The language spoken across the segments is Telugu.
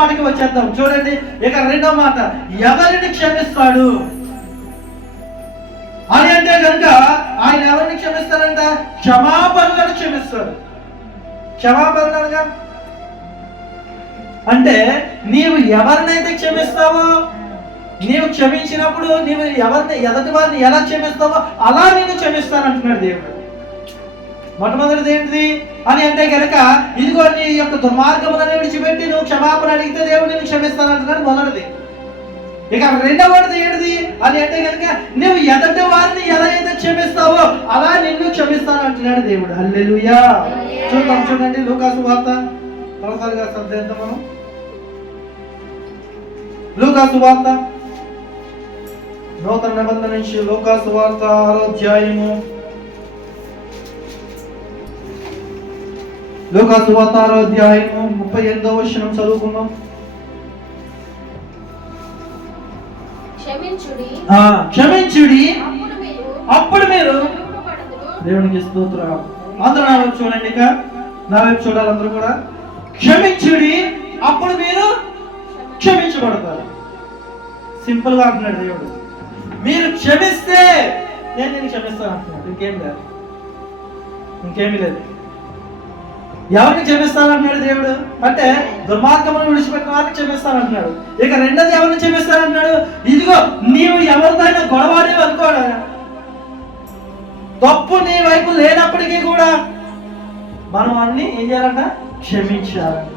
మాటకి వచ్చేద్దాం. చూడండి ఇక రెండో మాట, ఎవరిని క్షమిస్తాడు అని అంటే కనుక ఆయన ఎవరిని క్షమిస్తారంట? క్షమాపణలను క్షమిస్తాడు. క్షమాపణలుగా అంటే నీవు ఎవరినైతే క్షమిస్తావో, నీవు క్షమించినప్పుడు నీవు ఎవరిని ఎదటి వారిని ఎలా క్షమిస్తావో అలా నేను క్షమిస్తానంటున్నాడు దేవుడు. మొట్టమొదటిది ఏంటిది అని అంటే కనుక, ఇదిగో నీ యొక్క దుర్మార్గములను విడిచిపెట్టి నువ్వు క్షమాపణ అడిగితే దేవుడు నేను క్షమిస్తానంటున్నాడు మొదటిది. ఇక రెండవది ఏంటిది అని అంటే కనుక, నువ్వు ఎదటి వారిని ఎలా అయితే క్షమిస్తావో అలా నిన్ను క్షమిస్తానంటున్నాడు దేవుడు. హల్లెలూయా. చూడండి లూకాసు వార్త త్వరగా సర్దేద్దాం మనం. లూకాసు వార్త నూతన నిబంధన నుంచి లూకాసు వార్త 6వ అధ్యాయము. లూకాసు వార్త 6వ అధ్యాయము 38వ వచనం చదువుకుందాం. క్షమించుడి అప్పుడు మీరు దేవునికి స్తోత్రం. అందరూ నా వైపు చూడండి, ఇక నా వైపు చూడాలి అందరూ కూడా. క్షమించుడి అప్పుడు మీరు క్షమించబడతారు. సింపుల్ గా అంటున్నాడు దేవుడు. మీరు క్షమిస్తే నేను నిన్ను క్షమిస్తాను అంటున్నాడు. ఇంకేమీ లేదు. ఎవరిని క్షమిస్తానంటున్నాడు దేవుడు అంటే, దుర్మార్గమును విడిచిపెట్టిన వారిని క్షమిస్తానంటున్నాడు. ఇక రెండోది ఎవరిని క్షమిస్తానంటున్నాడు? ఇదిగో నీవు ఎవరిదైనా గొడవని అనుకోడా, తప్పు నీ వైపు లేనప్పటికీ కూడా మనం అన్ని ఏం చేయాలంట? క్షమించాలంట.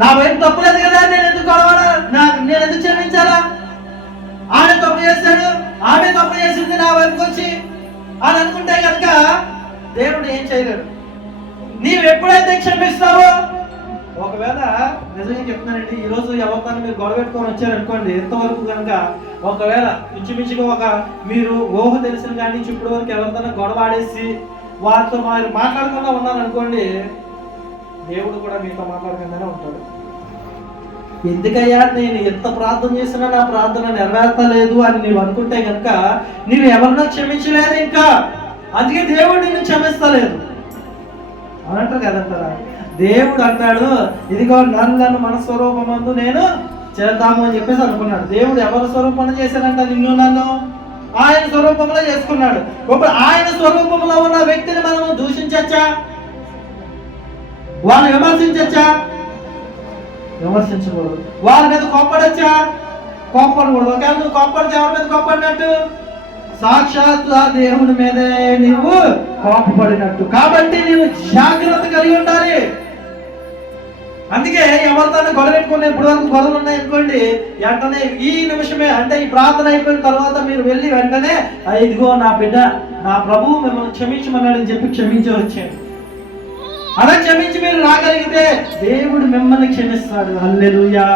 నా వైపు తప్పు లేదు కదా, నేను ఎందుకు గొడవడా, నేను ఎందుకు క్షమించాలా? ఆమె తప్పు చేస్తాడు, ఆమె తప్పు చేసింది నా వైపుకి వచ్చి అని అనుకుంటే కనుక దేవుడు ఏం చేయలేడు. నీవు ఎప్పుడైతే క్షమిస్తావో, ఒకవేళ నిజంగా చెప్తున్నానండి, ఈరోజు ఎవరితో మీరు గొడవ పెట్టుకొని వచ్చారనుకోండి, ఎంతవరకు కనుక ఒకవేళ ఇంచుమించుగా ఒక మీరు ఊహ తెలిసిన కానీ ఇప్పటి వరకు ఎవరితో గొడవ ఆడేసి వారితో మీరు మాట్లాడకుండా ఉన్నారనుకోండి, దేవుడు కూడా మీతో మాట్లాడకుండానే ఉంటాడు. ఎందుకయ్యా నేను ఎంత ప్రార్థన చేసినా నా ప్రార్థన నెరవేర్తలేదు అని నీవు అనుకుంటే కనుక నీవు ఎవరినో క్షమించలేదు ఇంకా, అందుకే దేవుడు నిన్ను క్షమిస్తలేదు అని అంటారు కదంటారా. దేవుడు అంటాడు, ఇదిగో నన్ను మన స్వరూపమందు నేను చేద్దాము అని చెప్పేసి అనుకున్నాడు. దేవుడు ఎవరి స్వరూపంలో చేశాడంట? నిన్ను నన్ను ఆయన స్వరూపంలో చేసుకున్నాడు. ఇప్పుడు ఆయన స్వరూపంలో ఉన్న వ్యక్తిని మనము దూషించచ్చా? వాళ్ళని విమర్శించచ్చా? విమర్శించకూడదు. వాళ్ళ మీద కోప్పడచ్చా? కోప్పడకూడదు. ఒకవేళ నువ్వు కోప్పడితే ఎవరి మీద కోప్పడినట్టు? సాక్షాత్ ఆ దేవుడి మీదే నీవు కోపపడినట్టు. కాబట్టి నీవు జాగ్రత్త కలిగి ఉండాలి. అందుకే ఎవరితో గొడవ పెట్టుకునే ఇప్పుడు వరకు గొడవలు ఉన్నాయనుకోండి, వెంటనే ఈ నిమిషమే అంటే ఈ ప్రార్థన అయిపోయిన తర్వాత మీరు వెళ్ళి వెంటనే ఇదిగో నా బిడ్డ, నా ప్రభువు మిమ్మల్ని క్షమించమన్నాడని చెప్పి క్షమించి వచ్చాడు. అలా క్షమించి మీరు రాగలిగితే దేవుడు మిమ్మల్ని క్షమిస్తాడు. హల్లెలూయా.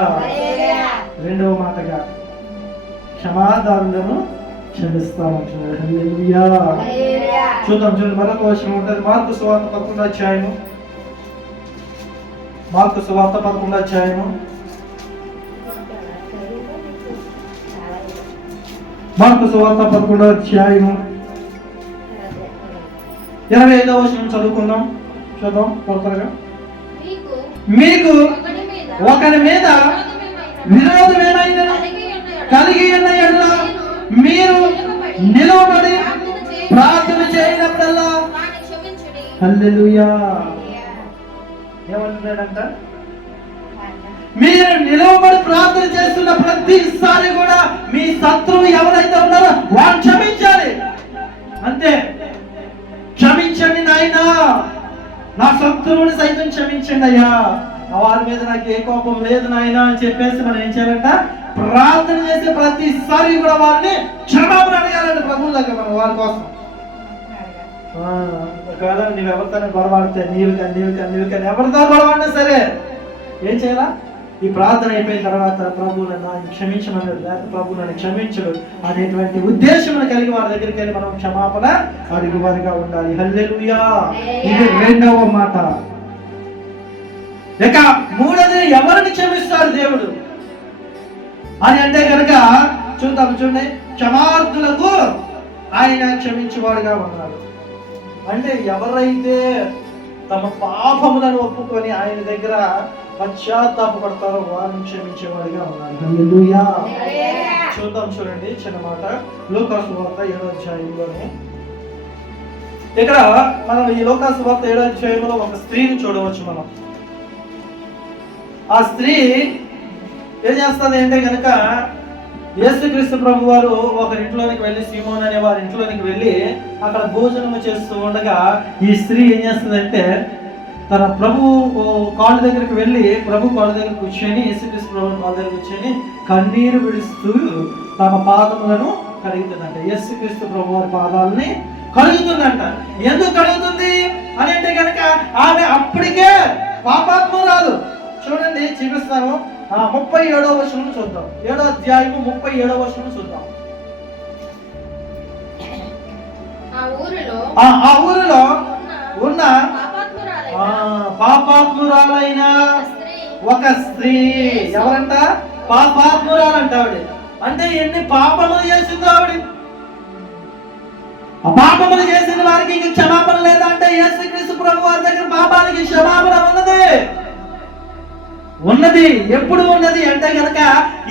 రెండవ మాటగా క్షమాదారులను క్షమిస్తామంటున్నాడు. హల్లెలూయా. చూడండి మరొక వచనం ఉంటుంది. మార్కు సువార్త 11వ అధ్యాయము. మార్కు సువార్త 11వ అధ్యాయము. మార్కు సువార్త 11వ అధ్యాయము 25వ వచనం చదువుకుందాం. చూద్దాం త్వరగా. మీకు ఒకరి మీద విరోధమేమైనా కలిగి ఉన్న యెడల మీరు నిలవబడి ప్రార్థన చేయనప్పుడల్లా హల్లెలూయా. ఏమంటున్నాడంట? మీరు నిలవబడి ప్రార్థన చేస్తున్న ప్రతిసారి కూడా మీ శత్రువు ఎవరైతే ఉన్నారో వారు క్షమించాలి. అంతే. క్షమించండి నాయనా, నా శత్రువుని సైతం క్షమించండి అయ్యా, వారి మీద నాకు ఏ కోపం లేదు నాయనా అని చెప్పేసి మనం ఏం చేయాలంట? ప్రార్థన చేసే ప్రతిసారి కూడా వారిని క్షమాపణ అడగాలండి ప్రభువు దగ్గర మనం వారి కోసం. ఒకవేళ నువ్వు ఎవరితో గొడవాడితే నీవు కానీ ఎవరితో గొడవాడినా సరే ఏం చేయాలా? ఈ ప్రార్థన అయిపోయిన తర్వాత ప్రభు నన్ను క్షమించమన్నాడు, లేకపోతే ప్రభు నన్ను క్షమించడు అనేటువంటి ఉద్దేశం కలిగి వారి దగ్గరికి వెళ్ళి మనం క్షమాపణ అడిగి వారిగా ఉండాలి. హల్లెలూయా. ఇది రెండవ మాట. ఇక మూడోది ఎవరిని క్షమిస్తాడు దేవుడు అని అంటే కనుక చూద్దాం. చూడండి, క్షమార్థులకు ఆయన క్షమించేవాడుగా ఉన్నాడు. అంటే ఎవరైతే తమ పాపములను ఒప్పుకొని ఆయన దగ్గర పశ్చాత్తాపడతారో వారిని క్షమించేవాడిగా ఉన్నారు. హల్లెలూయా. చూద్దాం, చూడండి చిన్న మాట. లూకాసు వార్త 7వ అధ్యాయంలోనే ఇక్కడ మనం ఈ లూకాసు వార్త 7వ అధ్యాయంలో ఒక స్త్రీని చూడవచ్చు. మనం ఆ స్త్రీ ఏం చేస్తుంది అంటే కనుక యేసుక్రీస్తు ప్రభు వారు ఒకరి ఇంట్లోనికి వెళ్ళి, సీమోన్ అనే వారి ఇంట్లోనికి వెళ్ళి అక్కడ భోజనము చేస్తూ ఉండగా ఈ స్త్రీ ఏం చేస్తుందంటే తన ప్రభు కాళ్ళ దగ్గరికి వెళ్ళి ప్రభు కాళ్ళ దగ్గర కూర్చొని, యేసుక్రీస్తు ప్రభు కాళ్ళ దగ్గర కూర్చొని కన్నీరు విడుస్తూ తమ పాదములను కడుగుతుందంట. యేసుక్రీస్తు ప్రభు వారి పాదాలని కడుగుతుందంట. ఎందుకు కడుగుతుంది అని అంటే కనుక ఆమె అప్పటికే పాపాత్మురాలు. చూడండి, చూపిస్తాను. 37వ వచనం చూద్దాం. 7వ అధ్యాయము 37వ వచనం చూద్దాం. ఆ ఊరిలో ఉన్న పాపాత్మురాలైన ఒక స్త్రీ. ఎవరంట? పాపాత్మురాలంట ఆవిడ. అంటే ఎన్ని పాపములు చేసిందో ఆవిడ. ఆ పాపములు చేసిన వారికి ఇంక క్షమాపణ లేదా అంటే యేసుక్రీస్తు ప్రభు వారి దగ్గర పాపానికి క్షమాపణ ఉన్నది. ఎప్పుడు ఉన్నది అంటే కనుక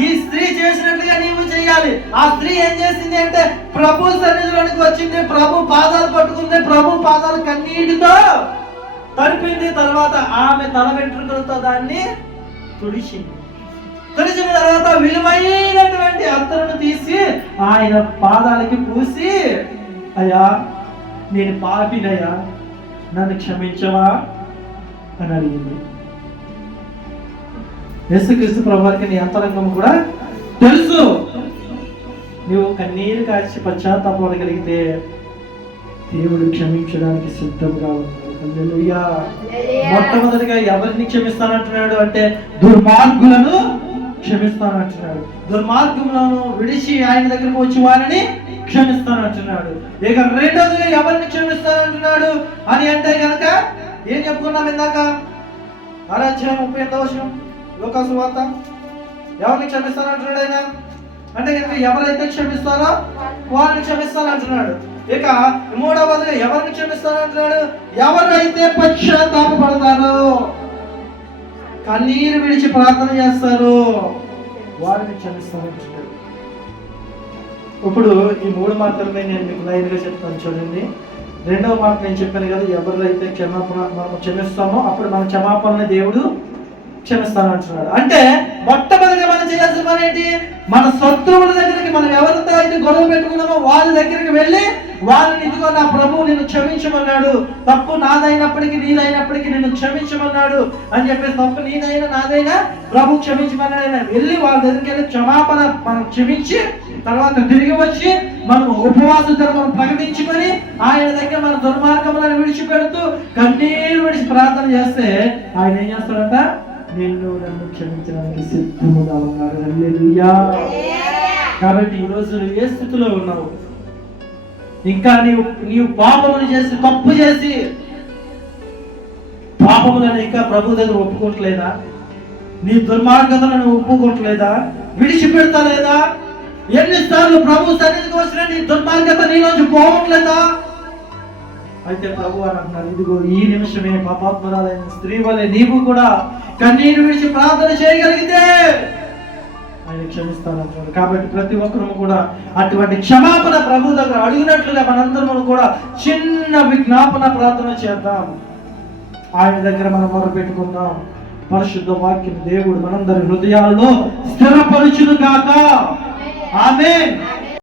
ఈ స్త్రీ చేసినట్లుగా నీవు చేయాలి. ఆ స్త్రీ ఏం చేసింది అంటే ప్రభు సన్నిధిలోనికి వచ్చింది, ప్రభు పాదాలు పట్టుకుంది, ప్రభు పాదాలు కన్నీటితో తడిపింది. తర్వాత ఆమె తల వెంట్రుకలతో దాన్ని తుడిచింది. తుడిచిన తర్వాత విలువైనటువంటి అత్తరును తీసి ఆయన పాదాలకి పూసి, అయ్యా నేను పాపినయ్యా, నన్ను క్షమించవా అని అడిగింది. యేసుక్రీస్తు ప్రభువారికి నీ అంతరంగం కూడా తెలుసు. నువ్వు కన్నీరు కాచి పశ్చాత్తాపడగలిగితే దేవుడు క్షమించడానికి సిద్ధంగా ఉన్నాడు. హల్లెలూయా. మొట్టమొదటిగా ఎవరిని క్షమిస్తానంటున్నాడు అంటే దుర్మార్గులను క్షమిస్తానంటున్నాడు. దుర్మార్గులను విడిచి ఆయన దగ్గరకు వచ్చి వారిని క్షమిస్తానంటున్నాడు. ఇక రెండోదిగా ఎవరిని క్షమిస్తానంటున్నాడు అని అంటే కనుక ఏం చెప్పుకున్నాం ఇందాక? 6వ అధ్యాయం 38వ వచనం లూకాసు వార్త. ఎవరిని క్షమిస్తానంటున్నాడు ఆయన అంటే కనుక ఎవరైతే క్షమిస్తారో వారిని క్షమిస్తానంటున్నాడు. ఇక 3వదిగా ఎవరిని క్షమిస్తానంటున్నాడు? ఎవరైతే పశ్చాత్తాపడతారో, కన్నీరు విడిచి ప్రార్థన చేస్తారో వారిని క్షమిస్తానంటున్నాడు. ఇప్పుడు ఈ 3 మాత్రమే నేను మీకు లైన్గా చెప్తాను. చూడండి, 2వ మాట నేను చెప్పాను కదా, ఎవరైతే మనం క్షమిస్తామో అప్పుడు మన క్షమాపణని దేవుడు క్షమిస్తానంటున్నాడు. అంటే మొట్టమొదటిగా మనం చేయాల్సిన పని ఏంటి? మన శత్రువుల దగ్గరికి, మనం ఎవరితో అయితే గొడవ పెట్టుకున్నామో వాళ్ళ దగ్గరికి వెళ్ళి వారిని, ఇదిగో నా ప్రభువు నిన్ను క్షమించమన్నాడు, తప్పు నాదైనప్పటికీ నీదైనప్పటికీ నిన్ను క్షమించమన్నాడు అని చెప్పేసి, తప్పు నీదైనా నాదైనా ప్రభు క్షమించమన్నాడు. వెళ్ళి వాళ్ళ దగ్గరికి వెళ్ళి క్షమాపణ మనం క్షమించి తర్వాత తిరిగి వచ్చి మనం ఉపవాస ధర్మం ప్రకటించుకొని ఆయన దగ్గర మన దుర్మార్గములను విడిచిపెడుతూ కన్నీరు విడిచి ప్రార్థన చేస్తే ఆయన ఏం చేస్తాడంట? నన్ను క్షమించడానికి సిద్ధముగా ఉన్నాడు. హల్లెలూయా. కాబట్టి ఈరోజు ఏ స్థితిలో ఉన్నావు? ఇంకా నీవు పాపములు చేసి, తప్పు చేసి పాపములను ఇంకా ప్రభు దగ్గర ఒప్పుకోవట్లేదా? నీ దుర్మార్గతలను ఒప్పుకోవట్లేదా? విడిచిపెడతలేదా? ఎన్నిసార్లు ప్రభు సన్నిధికి వచ్చినా నీ దుర్మార్గత నీలోంచి పోవట్లేదా? అయితే ప్రభు అని అంటున్నారు, ఇదిగో ఈ నిమిషమే పాపాత్మరాలైన స్త్రీ వలె నీవు కూడా కన్నీరు విడిచి ప్రార్థన చేయగలిగితే ఆయన క్షమిస్తానంటున్నాడు. కాబట్టి ప్రతి ఒక్కరూ కూడా అటువంటి క్షమాపణ ప్రభు దగ్గర అడిగినట్లుగా మనందరం కూడా చిన్న విజ్ఞాపన ప్రార్థన చేద్దాం. ఆయన దగ్గర మనం మొరపెట్టుకుందాం. పరిశుద్ధ వాక్యం దేవుడు మనందరి హృదయాల్లో స్థిరపరచును గాక. ఆమేన్.